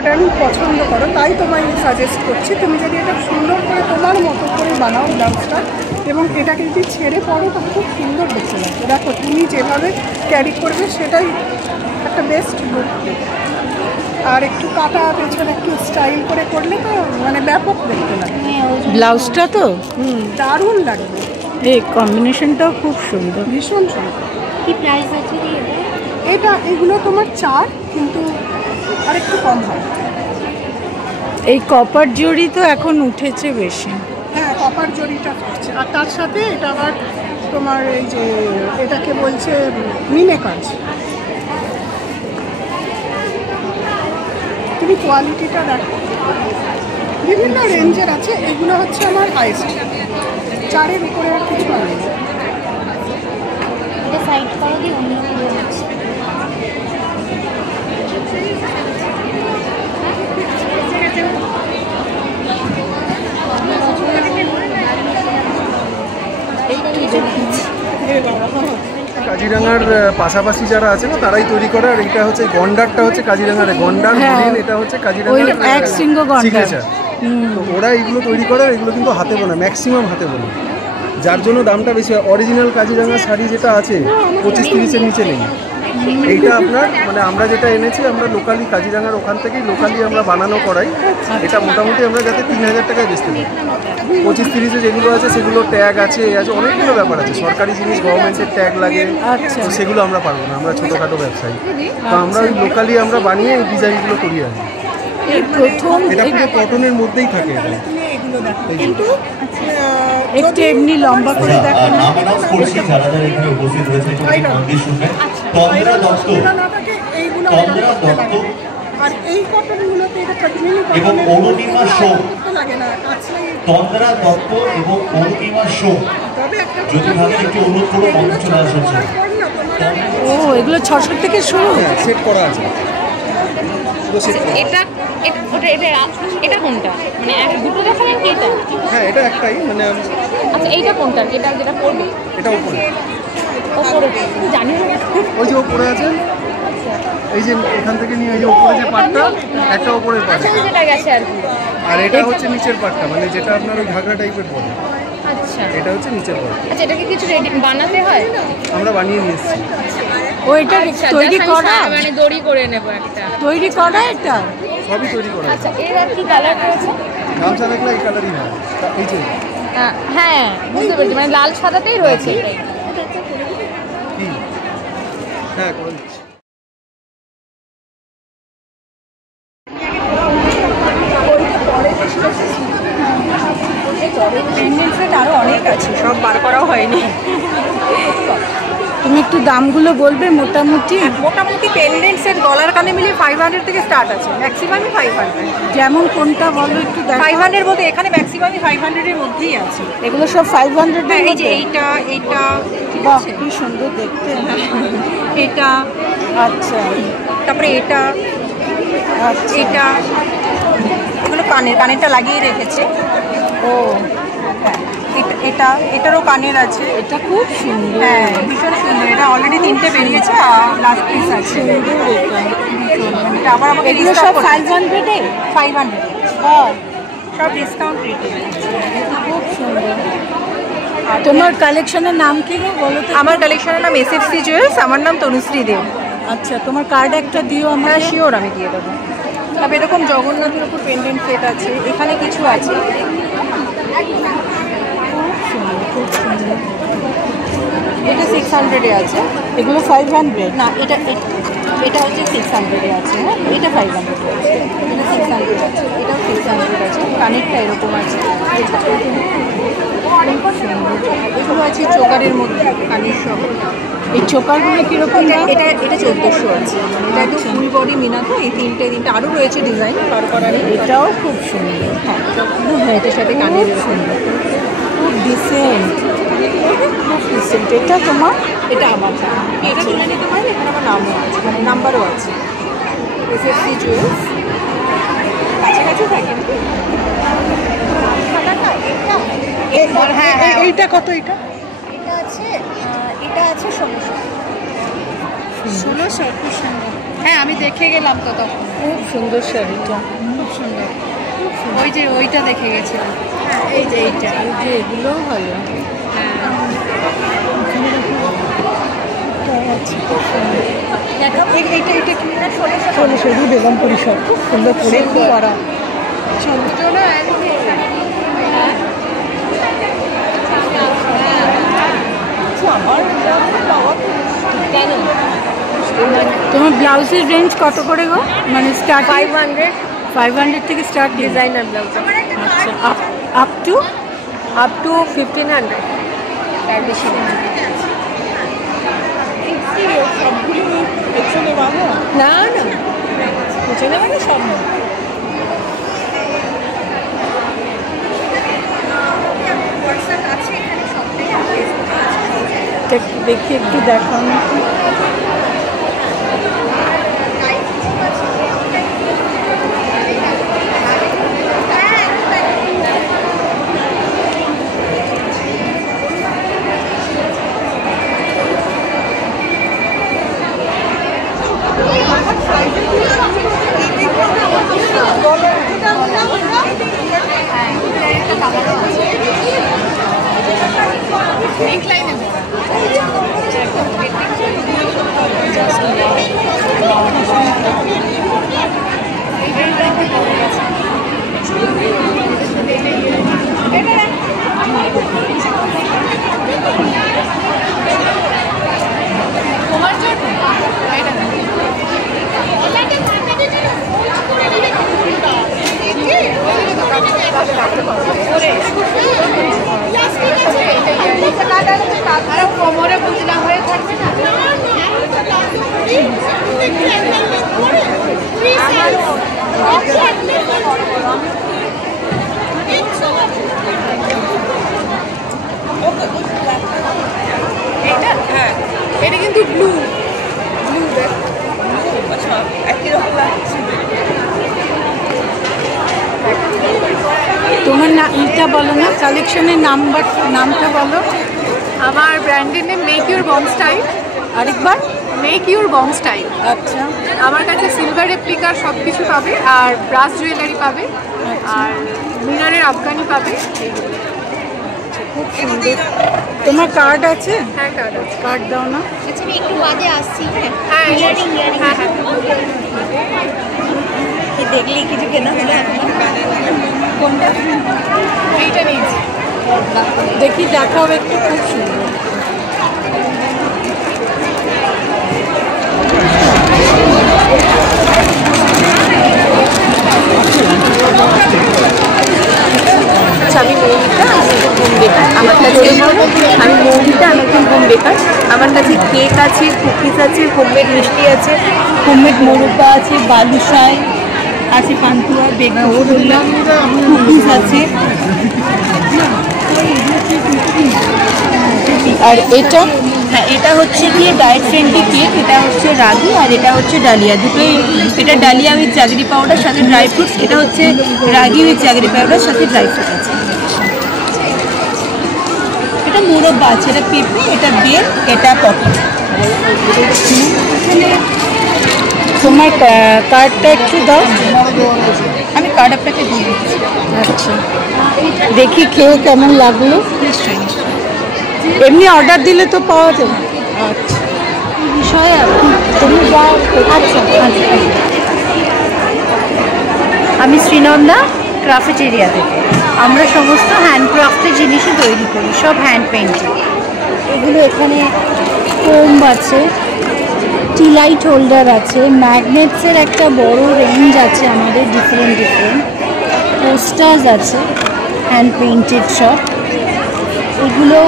Modern পছন্দ করো তাই তোমায় সাজেস্ট করছি। তুমি যদি এটা সুন্দর করে তোমার মতো করে বানাও ব্লাউজটা, এবং এটাকে যদি ছেড়ে পড়ো তাহলে খুব সুন্দর দেখতে লাগবে। দেখো তুমি যেভাবে ক্যারি করবে সেটাই একটা বেস্ট লুক দেবে। আর একটু কাটা পেছনে একটু স্টাইল করে করলে তো মানে ব্যাপক দেখতে লাগবে। ব্লাউজটা তো দারুণ লাগবে, এই কম্বিনেশনটাও খুব সুন্দর, ভীষণ সুন্দর। কি প্রাইস আছে এটা এগুলো তোমার 4, কিন্তু আর একটু কম হয়। এই কপার জড়ি তো এখন উঠেছে বেশি। হ্যাঁ, কপার জরিটা করছে, আর তার সাথে এটা আবার তোমার এই যে এটাকে বলছে মিনে কাজ। তুমি কোয়ালিটিটা দেখো, বিভিন্ন রেঞ্জের আছে। এগুলো হচ্ছে আমার হাইস্ট, 4-এর উপরে আর কিছু পাবে। এটা সাইড করে দিয়ে অন্য আছে। কাজিরাঙার পাশাপাশি যারা আছে না তারাই তৈরি করে। আর এটা হচ্ছে গন্ডারটা হচ্ছে কাজিরাঙার গন্ডার, এটা হচ্ছে কাজিরাঙার সিগনেচার। তো ওরা এইগুলো তৈরি করে, এগুলো কিন্তু হাতে বোনা, ম্যাক্সিমাম হাতে বোনা, যার জন্য দামটা বেশি হয়। অরিজিনাল কাজিরাঙা শাড়ি যেটা আছে 25-30-এর নিচে নেই। এইটা আপনার মানে আমরা যেটা এনেছি আমরা লোকালি কাজিরাঙার ওখান থেকেই লোকালি আমরা বানানো করাই। এটা মোটামুটি আমরা যাতে 3000 টাকায় বেচতে পারি। 25-30-এ যেগুলো আছে সেগুলো ট্যাগ আছে, অনেকগুলো ব্যাপার আছে, সরকারি জিনিস, গভর্নমেন্টের ট্যাগ লাগে, সেগুলো আমরা পারবো না, আমরা ছোটোখাটো ব্যবসায়ী। তো আমরা ওই লোকালি আমরা বানিয়ে এই ডিজাইনগুলো করি আর এটা পুরো কটনের মধ্যেই থাকে। কিন্তু একটু এমনি লম্বা করে দেখো। আর এই কটনগুলোতে এটা কাশ্মীরি এবং অরুণিমা শো, লাগে না, তন্দ্রা দত্ত এবং অরুণিমা শো। যদি ভাবে একটু অনুরোধ করবো মঞ্চে চলে আসুন। ও এগুলো 600 থেকে শুরু, সেট করা আছে। এটা ওটা এটা কোনটা মানে দুটো দেখালেন কি এটা? হ্যাঁ, এটা একটাই মানে। আচ্ছা, এইটা কোনটা যেটা পড়বে? এটা উপরে জানি না, ওই যে উপরে আছে, এই যে এখান থেকে নিয়ে ওই যে উপরে যে পাটটা, একটা উপরের পাট, যেটা গেছে আর কি। আর এটা হচ্ছে নিচের পাটটা, মানে যেটা আপনার ওই ঘাগরা টাইপের পড়ে। আচ্ছা, এটা হচ্ছে নিচের পাট। আচ্ছা, এটাকে কিছু রেডি বানাতে হয়? আমরা বানিয়ে নিয়ে এসেছি। ও এটা তৈরি করা, মানে দড়ি করে নেব একটা তৈরি করা, এটা সবই তৈরি করা। আচ্ছা, এর আর কি কালার রয়েছে? গামছা দেখলে এই কালারই হয়, এই যে। হ্যাঁ, বুঝতে পেরেছি, মানে লাল সাদাতেই রয়েছে। কি? হ্যাঁ, করে দিচ্ছি। আরো অনেক আছে, সব বার করা হয়নি। তুমি একটু দামগুলো বলবে মোটামুটি? মোটামুটি পেন্ডেন্ট সেট গলার কানে মিলিয়ে 500 থেকে স্টার্ট আছে, ম্যাক্সিমামই 500। যেমন কোনটা বলো একটু? 500 বলতে এখানে ম্যাক্সিমামই 500-এর মধ্যেই আছে। এগুলো সব 500? এই যে এইটা বাহ, কি সুন্দর দেখতে। এটা, আচ্ছা, তারপরে এটা, এটা, এগুলো কানেরটা লাগিয়ে রেখেছে। ও এটারও কানের আছে। এটা খুব সুন্দর, হ্যাঁ, ভীষণ সুন্দর। এটা অলরেডি 3টে বেরিয়েছে, লাস্ট পিস আছে। এটা আবার আমাকে এগুলো সব 500-এ? 500, সব ডিসকাউন্ট রেটে। খুব সুন্দর। তোমার কালেকশনের নাম কি বলো তো? আমার কালেকশনের নাম SFC জুয়েলস, আমার নাম তনুশ্রী দেব। আচ্ছা, তোমার কার্ড একটা দিও আমরা। শিওর, আমি দিয়ে দেবো। তবে এরকম জগন্নাথের উপর পেন্ডেন্ট সেট আছে, এখানে কিছু আছে। এটা 600-এ আছে। এগুলো 500? না, এটা হচ্ছে 600-এ আছে। হ্যাঁ, এটা 500 আছে, এটা 600 আছে, এটাও 600 আছে। কানেরটা এরকম আছে, এগুলো আছে চোকারের মধ্যে কানের সহ। এই চোকারগুলো কীরকম? এটা 1400 আছে, এটা একদম ফুল বডি মিনা। তো এই তিনটে আরও রয়েছে ডিজাইন, বার করা নেই। এটাও খুব সুন্দর। হ্যাঁ, এটার সাথে কানের সুন্দর, খুব ডিসেন্ট, খুব ডিসেন্ট। এটা তোমার? এটা আমার। এটা তুলে নিতে পারেন, এখানে আমার নামও আছে, মানে নাম্বারও আছে। SFC জুয়েলস, কাছাকাছি থাকে। হ্যাঁ, এইটা কত? এটা এটা আছে 1600। 1600। হ্যাঁ আমি দেখে গেলাম তো তখন। খুব সুন্দর শাড়িটা, খুব সুন্দর। ওই যে ওইটা দেখে গেছিলাম। হ্যাঁ এই যে এইটা, এই যে এগুলোও ভালো। ষোলোশোরই বেগম পরিসর, খুব সুন্দর করে, খুব আরাম। তোমার ব্লাউজের রেঞ্জ কত করে গো? মানে স্টার্ট 500 500 থেকে স্টার্ট ডিজাইনার ব্লাউজ। আচ্ছা, আপ টু 1500 তার বেশি না। না না পেছনে মানে সব না। দেখি একটু দেখাও না। কোমরে বুঝলা হয়ে থাকবে না। এটা হ্যাঁ এটা কিন্তু ব্লু ব্লু আচ্ছা একই রকম লাগছে। তোমার এটা বলো না, কালেকশনের নামটা বলো। আমার ব্র্যান্ডের name make your Bong style. আরেকবার, মেক ইউর বং স্টাইল। আচ্ছা, আমার কাছে সিলভার রেপ্লিকার সব কিছু পাবে, আর ব্রাস জুয়েলারি পাবে, আর মিনারের আফগানি পাবে। খুব সুন্দর। তোমার কার্ড আছে? হ্যাঁ কার্ড আছে। কার্ড দাও না। আচ্ছা আমি একটু বাদে আসছি। হ্যাঁ ইয়ারিং হ্যাঁ হ্যাঁ কি দেখলেই কিছু কেনা হলো এখন? কোনটা? এইটা নিয়েছি। দেখি দেখাও একটু, খুব সুন্দর। আমি মৌমিতা, আমি হোম বেকার। আমার কাছে আমি মৌমিতা, আমি একজন হোম বেকার। আমার কাছে কেক আছে, কুকিজ আছে, হোমমেড মিষ্টি আছে, হোমমেড মোরব্বা আছে, বালুশাই আছে, পান্তুয়া, বেগরগোল্লা, কুকিজ আছে। আর এটা? হ্যাঁ এটা হচ্ছে গিয়ে ডায়েট ফ্রেন্ডলি কেক, এটা হচ্ছে রাগি, আর এটা হচ্ছে ডালিয়া। দুটোই, এটা ডালিয়া উইথ জাগরি পাউডার সাথে ড্রাই ফ্রুটস, এটা হচ্ছে রাগি উইথ জাগরি পাউডার সাথে ড্রাই ফ্রুট আছে। এটা মোরব্বা আছে, এটা পেঁপে, এটা বেল, এটা পপি। তোমার কার্ডটা একটু দাও। আমি কার্ড আপনাকে দিয়ে দিচ্ছি। আচ্ছা, দেখি খেয়ে কেমন লাগলো। এমনি অর্ডার দিলে তো পাওয়া যাবে। আচ্ছা, বিষয়ে তুমি যা। আচ্ছা আমি শ্রীনন্দা ক্রাফটেরিয়া থেকে। আমরা সমস্ত হ্যান্ডক্রাফটের জিনিসই তৈরি করি, সব হ্যান্ড পেন্টিং। এগুলো এখানে কোম্ব আছে, টি লাইট হোল্ডার আছে, ম্যাগনেটসের একটা বড় রেঞ্জ আছে আমাদের, ডিফারেন্ট পোস্টার্স আছে, হ্যান্ড পেইন্টেড সব। এগুলো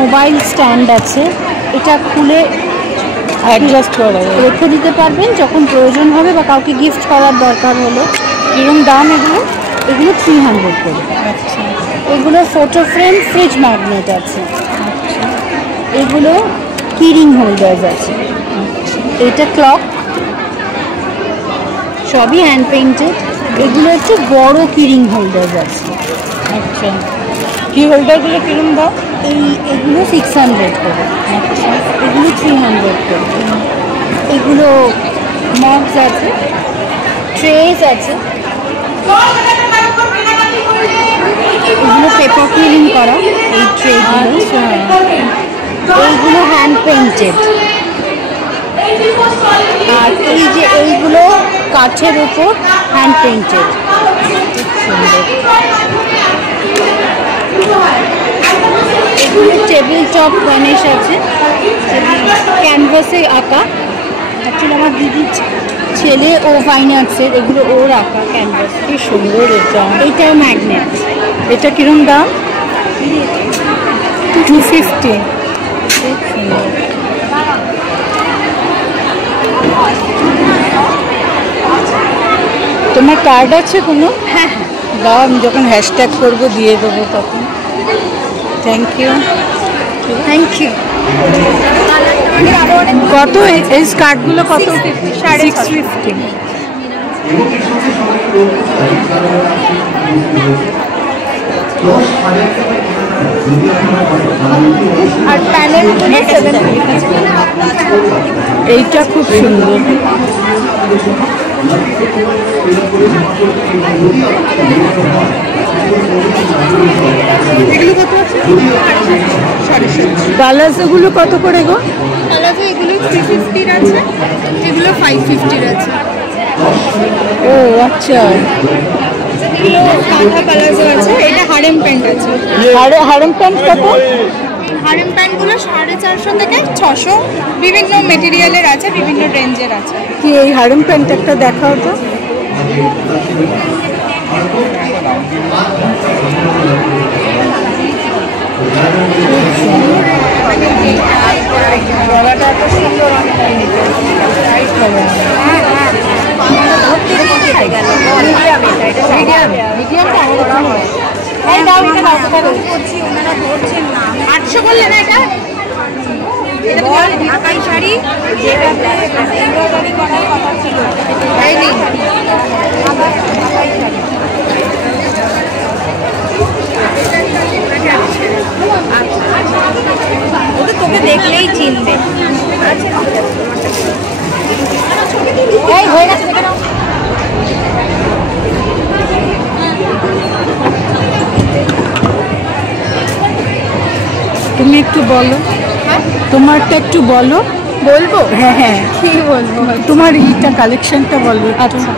মোবাইল স্ট্যান্ড আছে, এটা খুলে অ্যাডজাস্ট করা যায়। রেখে দিতে পারবেন যখন প্রয়োজন হবে বা কাউকে গিফট করার দরকার হলো। কিরম দাম এগুলো? এগুলো 300 করে। আচ্ছা, এগুলো ফটো ফ্রেম, ফ্রিজ ম্যাগনেট আছে। এগুলো কিরিং হোল্ডার্স আছে। এটা ক্লক, সবই হ্যান্ড পেইন্টেড। এগুলো একটু বড় কিরিং হোল্ডার্স আছে। আচ্ছা, কি হোল্ডারগুলো কিরম দাও? এগুলো 600 করে। আচ্ছা, এগুলো 300 করে। এগুলো মগস আছে, ট্রেস আছে, এগুলো পেপার ক্লিনিং করা এই ট্রেগুলো, এইগুলো হ্যান্ড পেইন্টেড। আর এই যে এইগুলো কাঠের উপর হ্যান্ড পেইন্টেড, এগুলো টেবিল টপ গণেশ আছে, ক্যানভাসে আঁকা। অ্যাকচুয়ালি আমার দিদির ছেলে ও ফাইন আর্টসের, এগুলো ওর আঁকা ক্যানভাস। কি সুন্দর এটা, এইটাও ম্যাগনেট। এটা কিরম দাম? 250। খুব সুন্দর। তোমার কার্ড আছে কোনো? হ্যাঁ, দাও, আমি যখন হ্যাশট্যাগ করবো দিয়ে দেবো তখন। Thank you. Thank you. কত এই স্কার্টগুলো কত? 650। আর প্যানেলগুলো 750। এইটা খুব সুন্দর। পালাজোগুলো কত করে গো? প্যালাজো এগুলো 350 আছে, এগুলো 550 আছে। ও আচ্ছা, এগুলো সাদা প্যালাজো আছে, এটা হারেম প্যান্ট আছে। হারেম প্যান্ট কত? হারেম প্যান্টগুলো 450 থেকে 600, বিভিন্ন মেটেরিয়ালের আছে, বিভিন্ন রেঞ্জের আছে। কি এই হারেম প্যান্ট একটা দেখাও তো। গলাটা এত সুন্দর, আটশো বললে না এটা? ঢাকাই শাড়ি তোকে দেখলেই চিনবে। এই হয়ে গেছে, দেখে নাও। তুমি একটু বলো, তোমারটা একটু বলো। বলবো? হ্যাঁ হ্যাঁ, কি বলবো? তোমার এইটা কালেকশনটা বলো। আচ্ছা,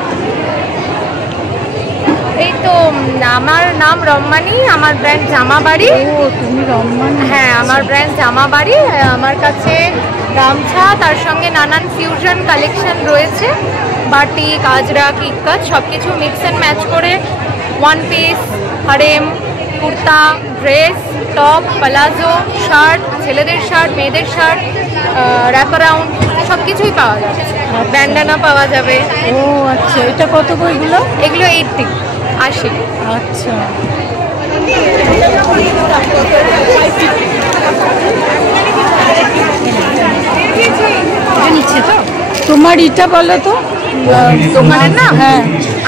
এই তো আমার নাম রম্মানি, আমার ব্র্যান্ড জামাবাড়ি। ও তুমি রম্মান। হ্যাঁ, আমার ব্র্যান্ড জামাবাড়ি। আমার কাছে গামছা, তার সঙ্গে নানান ফিউশন কালেকশন রয়েছে, বাটিক, আজরাক, ইক্কাত সব কিছু মিক্স অ্যান্ড ম্যাচ করে one piece, harem, kurta, dress, top, palazzo, shirt, ছেলেদের শার্ট, মেয়েদের শার্ট, র্যাপ অ্যারাউন্ড সব কিছুই পাওয়া যাবে। ব্যান্ডানা পাওয়া যাবে। ও আচ্ছা, এটা কত করে এগুলো? এগুলো 80। আচ্ছা, নিচ্ছে তো? তোমার এটা বলো তো দোকানের নাম? হ্যাঁ,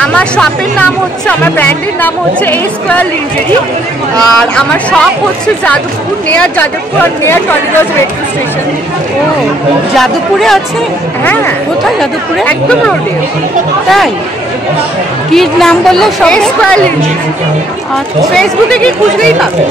আমার শপের নাম হচ্ছে, আমার ব্র্যান্ডের নাম হচ্ছে A Square লিঞ্জারি, আর আমার শপ হচ্ছে যাদবপুর, নিয়ার যাদবপুর আর নিয়ার টলিগঞ্জ মেট্রো স্টেশন। ও যাদবপুরে আছে? হ্যাঁ, কোথায় যাদবপুরে? একদম রোডে। তাই? কি নাম বললে? A Square লিঞ্জারি। ফেসবুকে কি খুঁজলেই পাবে।